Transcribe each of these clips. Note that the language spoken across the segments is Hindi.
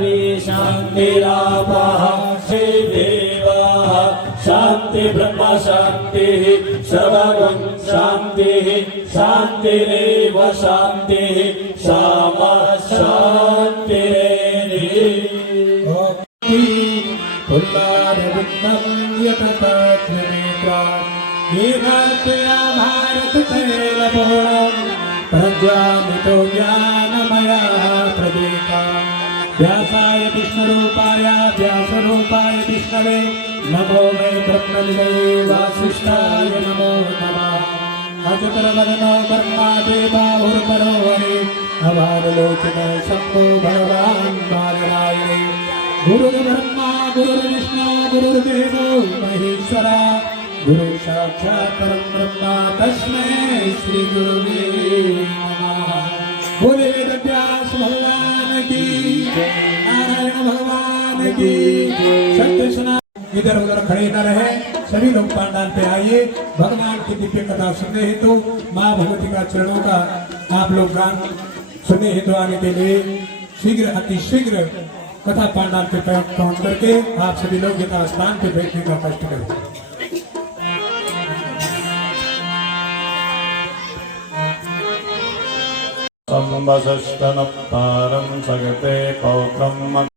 पृथिवी शान्तिरापः देवाः शान्ति ब्रह्म शान्तिः सर्वगुण शान्तिः शान्तिरेव शान्तिः सामा शान्तिरेव पुल्लारविन्दं यतताग्निनेत्रा येनात्मया भारततैलपूर्णं प्रज्वालितो ज्ञानमया प्रदीपा व्यासाय विष्णुरूपाय व्यासरूपाय विष्णवे नमो वै ब्रह्मनिलये वासिष्ठाय नमो नमः अजतरवदनो ब्रह्मादेवाहुर्परो हरे अवारलोचन शम्भो भगवान् बालरायणे गुरुर्ब्रह्मा गुरुर्विष्णु गुरुर्देवो महेश्वरा गुरु साक्षात् परं ब्रह्म तस्मै श्री गुरुवे नमः। बोले वेदव्यास भगवान की नारायण भगवान की सत्य सुना। इधर उधर खड़े न रहे, सभी लोग पंडाल पे आइए। भगवान की दिव्य कथा सुनने हेतु माँ भगवती का चरणों का आप लोग गान सुनने हेतु आने के लिए शीघ्र अतिशीघ्र कथा पांडाल पे पहुंच करके आप सभी लोग यथा स्थान पे बैठने का कष्ट करें। संवसष्टनप्तारं सगते पौत्रम्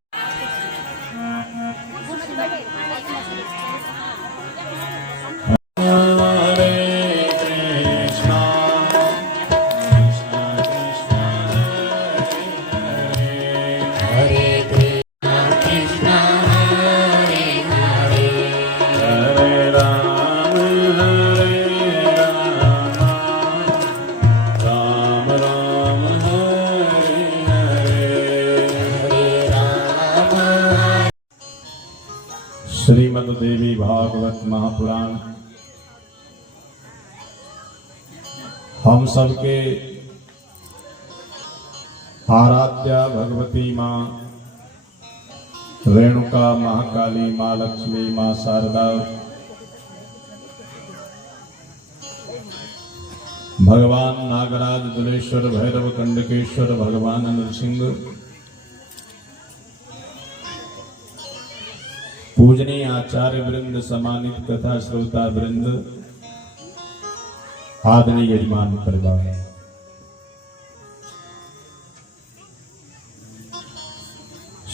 श्रीमद् देवी भागवत महापुराण हम सबके आराध्या भगवती माँ रेणुका, महाकाली, माँ लक्ष्मी, माँ शारदा, भगवान नागराज, दुलेश्वर, भैरव, कंडकेश्वर, भगवान नरसिंह, पूजनीय आचार्य वृंद, सम्मानित कथा श्रोता वृंद, आदरणीय यजमान परिवार,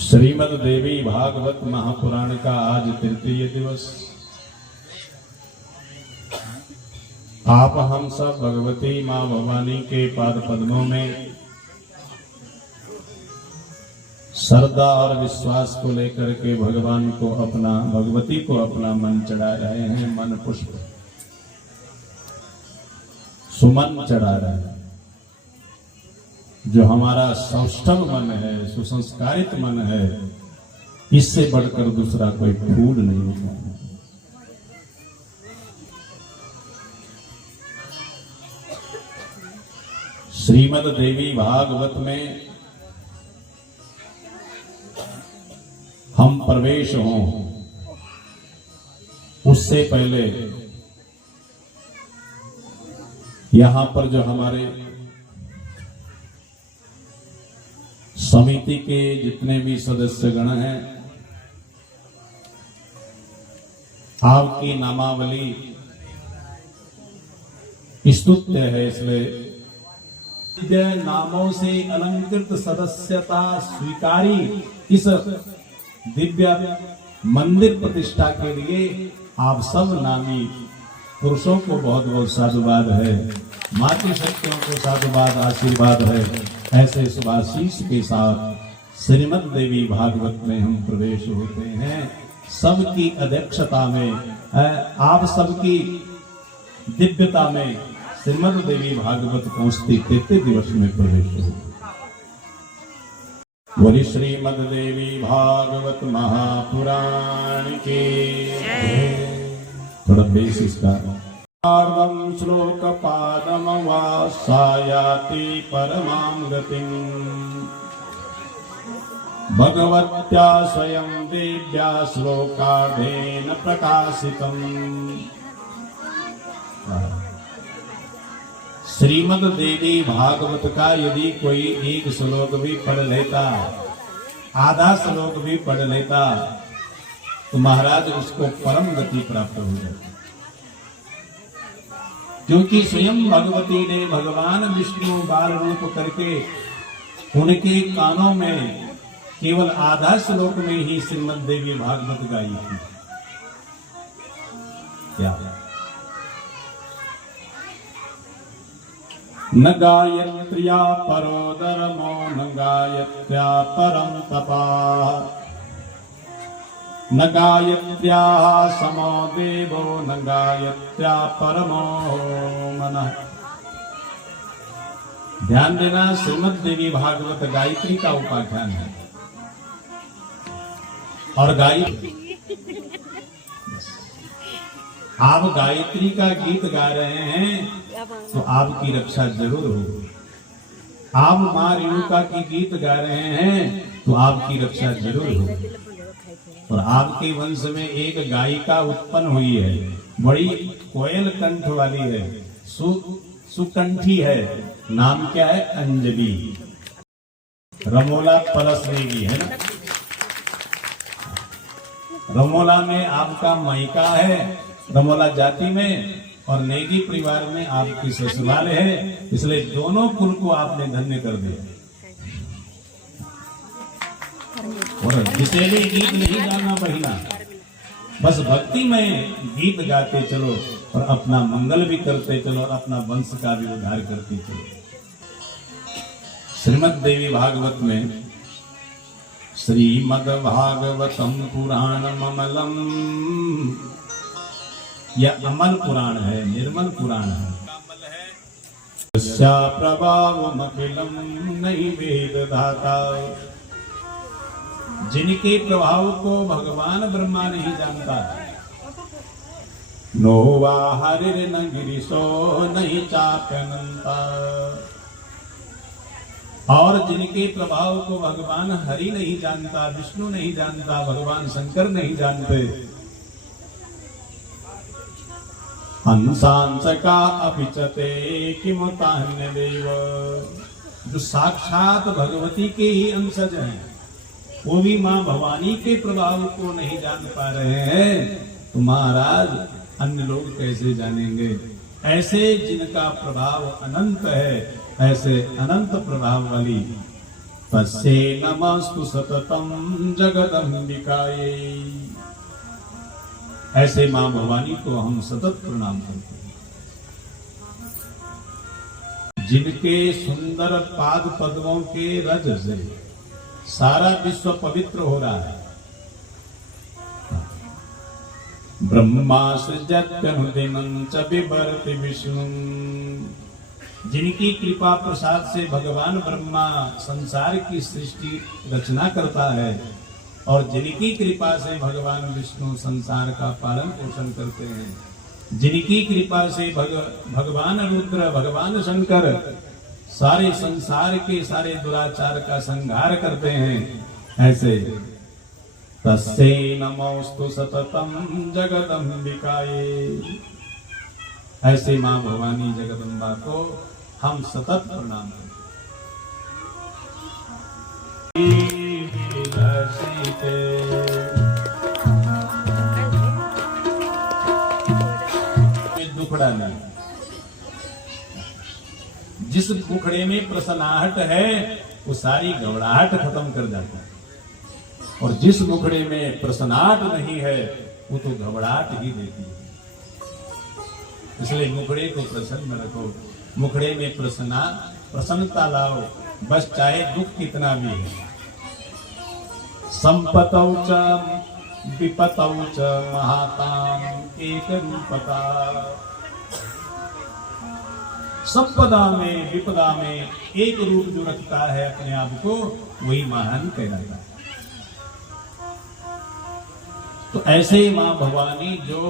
श्रीमद् देवी भागवत महापुराण का आज तृतीय दिवस। आप हम सब भगवती माँ भवानी के पाद पद्मों में श्रद्धा और विश्वास को लेकर के भगवान को अपना, भगवती को अपना मन चढ़ा रहे हैं। मन पुष्प सुमन चढ़ा रहे हैं। जो हमारा सौष्ठव मन है, सुसंस्कारित मन है, इससे बढ़कर दूसरा कोई फूल नहीं होता। श्रीमद् देवी भागवत में हम प्रवेश हों उससे पहले यहां पर जो हमारे समिति के जितने भी सदस्यगण हैं, आपकी नामावली स्तुत्य है, इसलिए नामों से अलंकृत सदस्यता स्वीकारी इस दिव्य मंदिर प्रतिष्ठा के लिए आप सब नामी पुरुषों को बहुत बहुत साधुवाद है। मातृ शक्तियों को साधुवाद, आशीर्वाद है। ऐसे शुभाशीष के साथ श्रीमद् देवी भागवत में हम प्रवेश होते हैं। सबकी अध्यक्षता में, आप सबकी दिव्यता में श्रीमद् देवी भागवत पहुंचती 33 दिवस में प्रवेश हो। बोली श्रीमद् देवी भागवत महापुराण के। थोड़ा बेस इसका श्लोक पादम वासायाति परमां गतिम् भगवत्या स्वयं देव्या श्लोकार्धेन प्रकाशितम्। श्रीमद् देवी भागवत का यदि कोई एक श्लोक भी पढ़ लेता आधा श्लोक भी पढ़ लेता तो महाराज उसको परम गति प्राप्त हो जाती, क्योंकि स्वयं भगवती ने भगवान विष्णु बाल रूप करके उनके कानों में केवल आधा श्लोक में ही श्रीमद् देवी भागवत गाई थी। क्या न गायत्र्या परो धर्मो न गायत्र्या परम तपा न गायत्र्या समो देवो न गायत्र्या परमो मनः। ध्यान देना, श्रीमद् देवी भागवत गायत्री का उपाख्यान है और गायत्री आप गायत्री का गीत गा रहे हैं तो आपकी रक्षा जरूर होगी। आप मां रेणुका की गीत गा रहे हैं तो आपकी रक्षा जरूर होगी। और आपके वंश में एक गायिका उत्पन्न हुई है, बड़ी कोयल कंठ वाली है, सुकंठी है, नाम क्या है? अंजलि। रमोला पलस नेगी है ना, रमोला में आपका मायका है, रमोला जाति में, और नेगी परिवार में आपकी ससुराल है, इसलिए दोनों कुल को आपने धन्य कर दिया। और जिसे भी गीत नहीं गाना बहिना, बस भक्ति में गीत गाते चलो और अपना मंगल भी करते चलो और अपना वंश का भी उद्धार करते चलो। श्रीमद् देवी भागवत में श्रीमद् भागवतम पुराणम अमलम, यह अमल पुराण है, निर्मल पुराण है। प्रभावमखिलम नहीं वेद धाता, जिनके प्रभाव को भगवान ब्रह्मा नहीं जानता। नो वा हरिर न गिरिशो नहीं चाप्यनंता, और जिनके प्रभाव को भगवान हरि नहीं जानता, विष्णु नहीं जानता, भगवान शंकर नहीं जानते। हंसांस का अभिचते किमुतान्य देव, जो साक्षात भगवती के ही अंशज हैं, वो भी मां भवानी के प्रभाव को नहीं जान पा रहे हैं, तो महाराज अन्य लोग कैसे जानेंगे? ऐसे जिनका प्रभाव अनंत है, ऐसे अनंत प्रभाव वाली तस्यै नमस्तु सततम जगदम्बिकायै, ऐसे मां भवानी को हम सतत प्रणाम करते हैं। जिनके सुंदर पाद पद्मों के रज से सारा विश्व पवित्र हो रहा है। ब्रह्मा सृजत्यनुदिनं च बिभर्ति विष्णु, जिनकी कृपा प्रसाद से भगवान ब्रह्मा संसार की सृष्टि रचना करता है, और जिनकी कृपा से भगवान विष्णु संसार का पालन पोषण करते हैं, जिनकी कृपा से भगवान रुद्र, भगवान शंकर सारे संसार के सारे दुराचार का संहार करते हैं, ऐसे तस्यै नमोस्तु सततम जगदम्बिकायै, ऐसे मां भवानी जगदम्बा को हम सतत प्रणाम करते हैं। दुखड़ा नहीं, जिस मुखड़े में प्रसन्नाहट है वो सारी घबराहट खत्म कर जाता है, और जिस मुखड़े में प्रसन्नाहट नहीं है वो तो घबराहट ही देती है। इसलिए मुखड़े को प्रसन्न रखो, मुखड़े में प्रसन्नता लाओ, बस चाहे दुख कितना भी है। संपतौ च विपतौ च महाताम एक रूपता, संपदा में विपदा में एक रूप जो रखता है अपने आप को, वही महान कहलाता है। तो ऐसे मां भवानी जो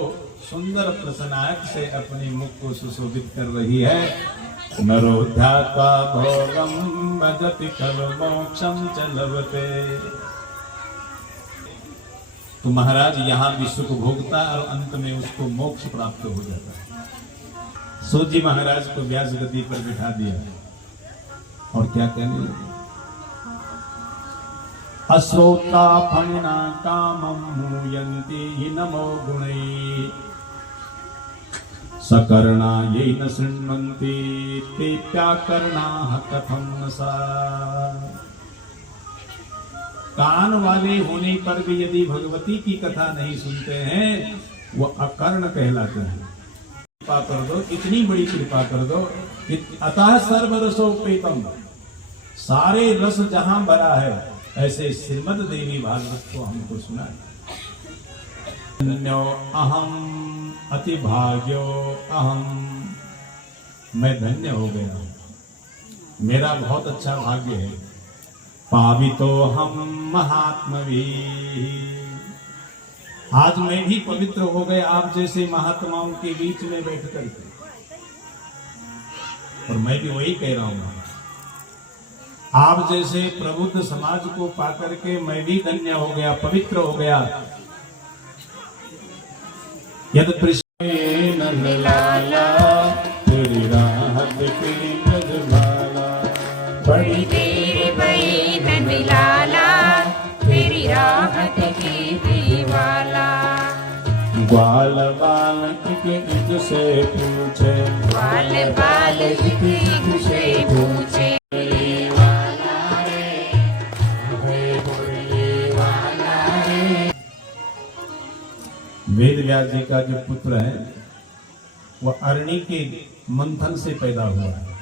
सुंदर प्रसन्नाहट से अपने मुख को सुशोभित कर रही है, नरोध्यात्वा भोगम भजति खलु मोक्षम च लभते, तो महाराज यहाँ भी सुख भोगता और अंत में उसको मोक्ष प्राप्त हो जाता है। सूत जी महाराज को व्यास गद्दी पर बिठा दिया और क्या कहने लगे, अश्रोता फणिना कामं मूयन्ति नमो गुणैः सकर्णा ये न शृण्वन्ति तेऽप्याकर्णाः कथं न सा। कान वाले होने पर भी यदि भगवती की कथा नहीं सुनते हैं वो अकर्ण कहलाते हैं। कृपा कर दो, इतनी बड़ी कृपा कर दो। अतः सर्वरसोपेतम, सारे रस जहां भरा है ऐसे श्रीमद् देवी भागवत को हमको सुना। धन्यो अहम अति भाग्यो अहम, मैं धन्य हो गया हूं, मेरा बहुत अच्छा भाग्य है। पावितो हम महात्मवी, आज मैं भी पवित्र हो गए आप जैसे महात्माओं के बीच में बैठ करके। और मैं भी वही कह रहा हूं, आप जैसे प्रबुद्ध समाज को पाकर के मैं भी धन्य हो गया, पवित्र हो गया। यद कृष्ण लाला तेरी राहत की ब्रजमाला, बड़ी देर भई नंदलाला तेरी राहत की दीवाला। ग्वाल बालक से पूछे, ग्वाल बालक से पूछे, वेद व्यास जी का जो पुत्र है वह अरणी के मंथन से पैदा हुआ है।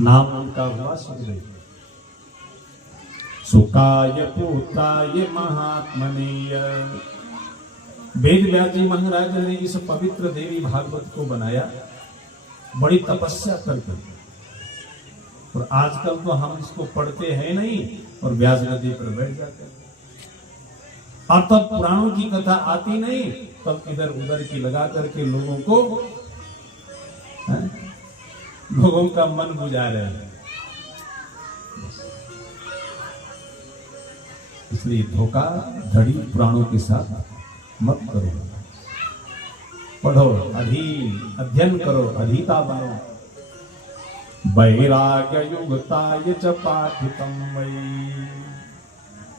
नाम उनका हुआ सुखदेव। सुकाय पुत्राय महात्मनीय, वेद व्यास जी महाराज ने इस पवित्र देवी भागवत को बनाया बड़ी तपस्या करके। और आजकल तो हम इसको पढ़ते हैं नहीं और व्यास नदी पर बैठ जाते हैं। और तब पुराणों की कथा आती नहीं, तब इधर उधर की लगा करके लोगों का मन बुझा रहे हैं। इसलिए धोखा धड़ी पुराणों के साथ मत करो। पढ़ो, अध्ययन करो, अधीता बनो। वैराग्य युक्ताय च पाठितम वै,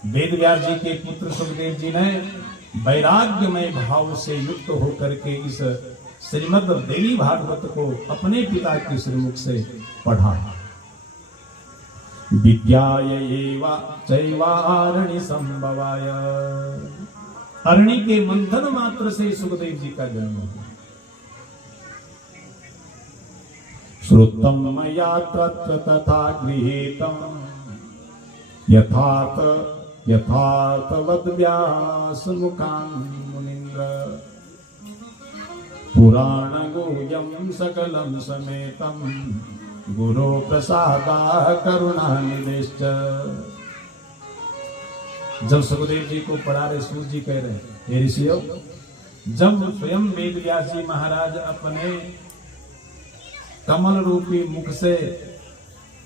वेद व्यास जी के पुत्र सुखदेव जी ने वैराग्यमय भाव से युक्त होकर के इस श्रीमद् देवी भागवत को अपने पिता के श्रीमुख से पढ़ा। विद्याय एवा चैवारण्य संभवाय, अरण्य के मंथन मात्र से सुखदेव जी का जन्म हुआ। श्रुतम मया तत्र तथा गृहीतम यथार्थवद व्यास मुखान् मुनीन्द्र, पुराण गुह्यं सकलं समेतं गुरो प्रसादा करुणा निदेश्च। जब सुखदेव जी को पढ़ा रहे, सूर्य जी कह रहे हैं, हे ऋषियों, जब स्वयं वेद व्यास जी महाराज अपने कमल रूपी मुख से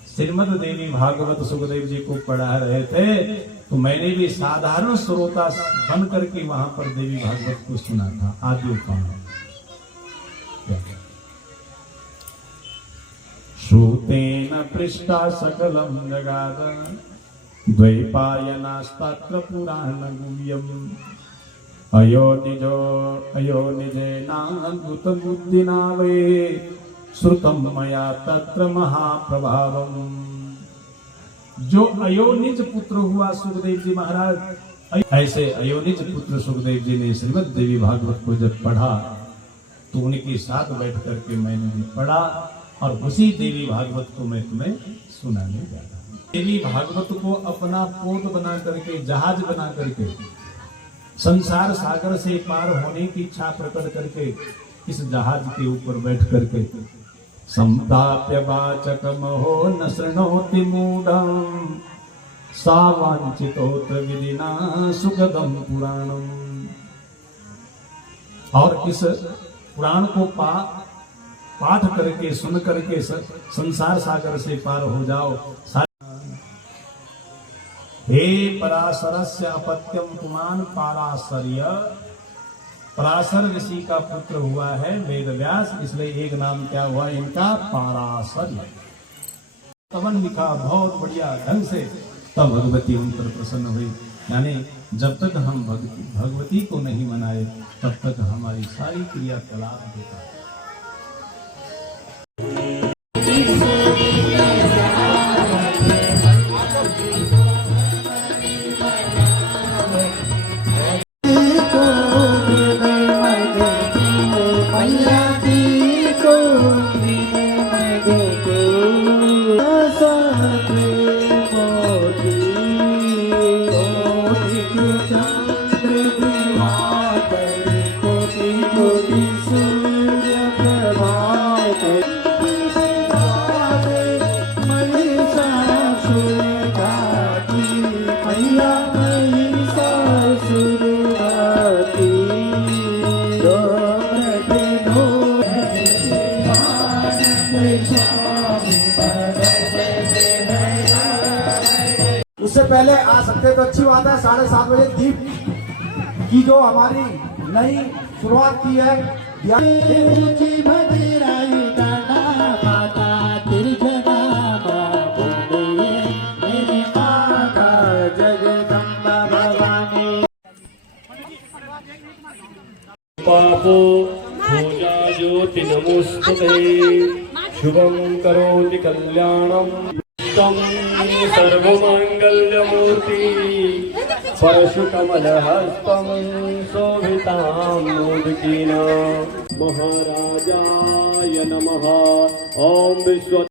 श्रीमद् देवी भागवत सुखदेव जी को पढ़ा रहे थे, तो मैंने भी साधारण श्रोता बन करके वहां पर देवी भागवत को सुना था। आदि उपाय श्रुतेन पृष्ठा सकलं जगाद, द्वैपायनास्तत्र पुराण गुह्यम्, अयो निजेनाद्भुत बुद्धिना वे श्रुतम मया तत्र महाप्रभावम। जो अयोनिज पुत्र हुआ सुखदेव जी महाराज, ऐसे अयोनिज पुत्र सुखदेव जी ने श्रीमद् देवी भागवत को जब पढ़ा तो उनके साथ बैठ करके मैंने भी पढ़ा और उसी देवी भागवत को मैं तुम्हें सुनाने जा रहा हूं। देवी भागवत को अपना पोत बना करके, जहाज बना करके, संसार सागर से पार होने की इच्छा प्रकट करके इस जहाज के ऊपर बैठ करके संताप्य वाचकमहो न शृणोति मूढम्, सा वांछितोऽत्र विधिना सुखदं पुराणम्। और इस पुराण को पाठ करके, सुन करके संसार सागर से पार हो जाओ। हे पराशरस्य अपत्यम पुमान पाराशर्य, पराशर ऋषि का पुत्र हुआ है वेद व्यास, इसलिए एक नाम क्या हुआ इनका, पाराशर्य। तवन लिखा बहुत बढ़िया ढंग से तब भगवती उन पर प्रसन्न हुई। यानी जब तक हम भगवती को नहीं मनाए तब तक हमारी सारी क्रियाकलाप बेकार है। उससे पहले आ सकते तो अच्छी बात है। 7:30 बजे दीप की जो हमारी नई शुरुआत की है पापो भोजा ज्योति नमोस्तुते शुभं करोति कल्याणं तं सर्वमंगल्यमूर्ति परशुकमलहस्तं शोभितां मोदकेन महाराजाय नमः। ओम विश्व